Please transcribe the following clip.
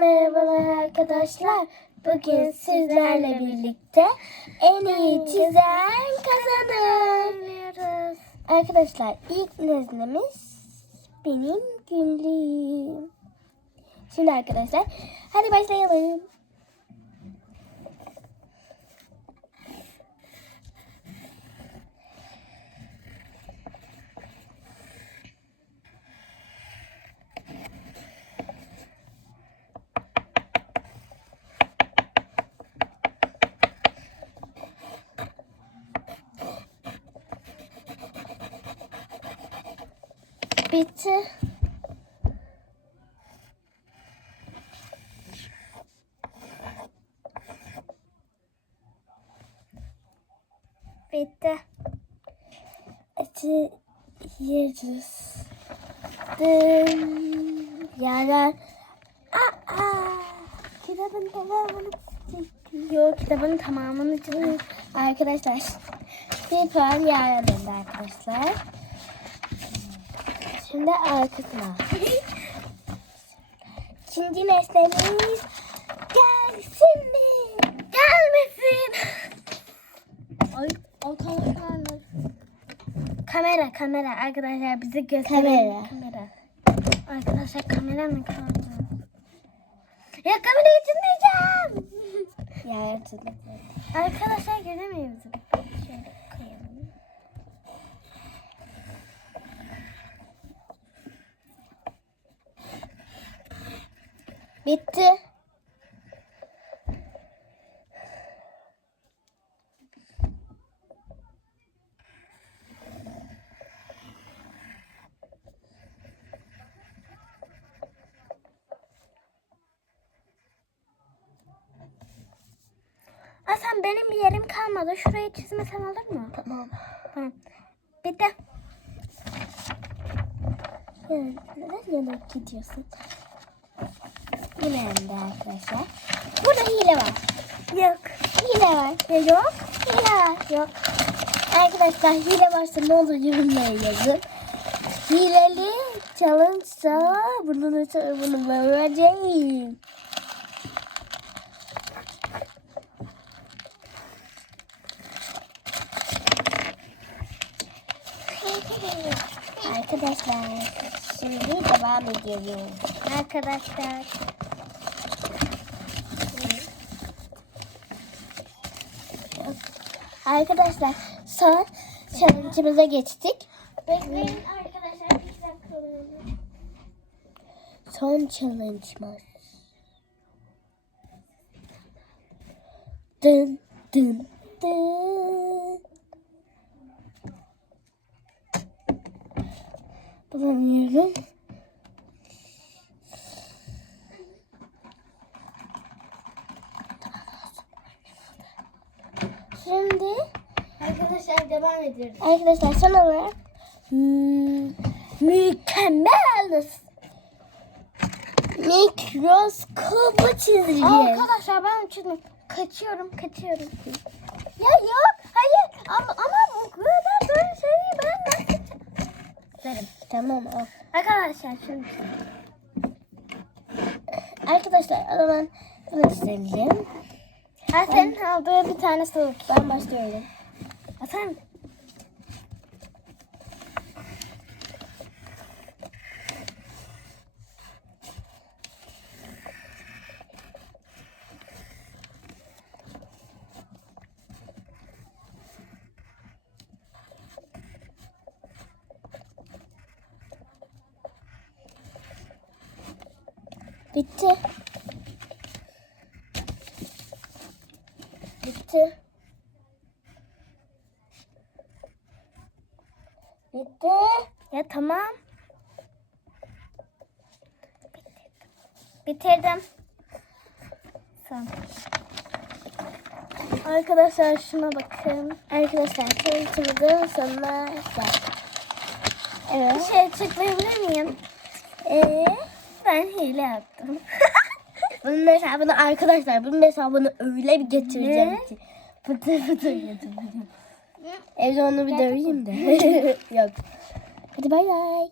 merhabalar arkadaşlar. Bugün sizlerle birlikte en iyi çizen kazanır. Arkadaşlar ilk neznemiz benim günlüğüm. Şimdi arkadaşlar hadi başlayalım. Bitti. Bitti. Eti yiyeceğiz. Yerler. Kitabın tamamını yok, kitabın tamamını çiziyoruz. Arkadaşlar bir puan yara döndü arkadaşlar. Şimdi arkasına. İkinci nesnemiz gelsin mi? Gelmesin. Ay arkadaşlar. Kamera arkadaşlar bizi gösteriyor. Kamera. Arkadaşlar kamera mı kaldı? Ya kamerayı çizmeyeceğim. Ya çizdim. Arkadaşlar göremiyor bizi. Şöyle koyalım. Bitti. Hasan benim bir yerim kalmadı. Şurayı çizmesen olur mu? Tamam. Tamam. Bitti. Neden yana gidiyorsun? Yine yanında arkadaşlar. Burada hile var. Yok. Hile var. Ya yok. Hile var. Yok. Arkadaşlar hile varsa ne olur yorumlara yazın. Hileli challenge'sa bunu vereceğim. Arkadaşlar şimdi devam ediyorum. Arkadaşlar son challenge'ımıza geçtik. Bekleyin arkadaşlar 2 dakika. Son challenge'ımız. Dın dın dın. Bulamıyorum. Şimdi Arkadaşlar devam ediyoruz. arkadaşlar son olarak mükemmel mikroskobu çizeceğiz. Arkadaşlar ben çizdim. Kaçıyorum. Ya yok. Hayır. Ama bu kadar böyle şeyi ben nasıl çizerim? Tamam al. Arkadaşlar şimdi. Arkadaşlar o zaman bunu çizelim. Hasan'ın aldığı bir tane soğuk. Ben başlıyorum. Hasan. Bitti. Bitti. Bitti. Ya tamam. Bitirdim. Tamam. Arkadaşlar şuna bakın. Arkadaşlar challenge'ımızın sonuna geldik. Evet. Bir şey açıklayabilir miyim? Ben hile yaptım. Bunun hesabını arkadaşlar bunun hesabını öyle bir getireceğim Ne? ki. Fıtır getireceğim. Evde onu bir döveyim de. Yok. Hadi bay bay.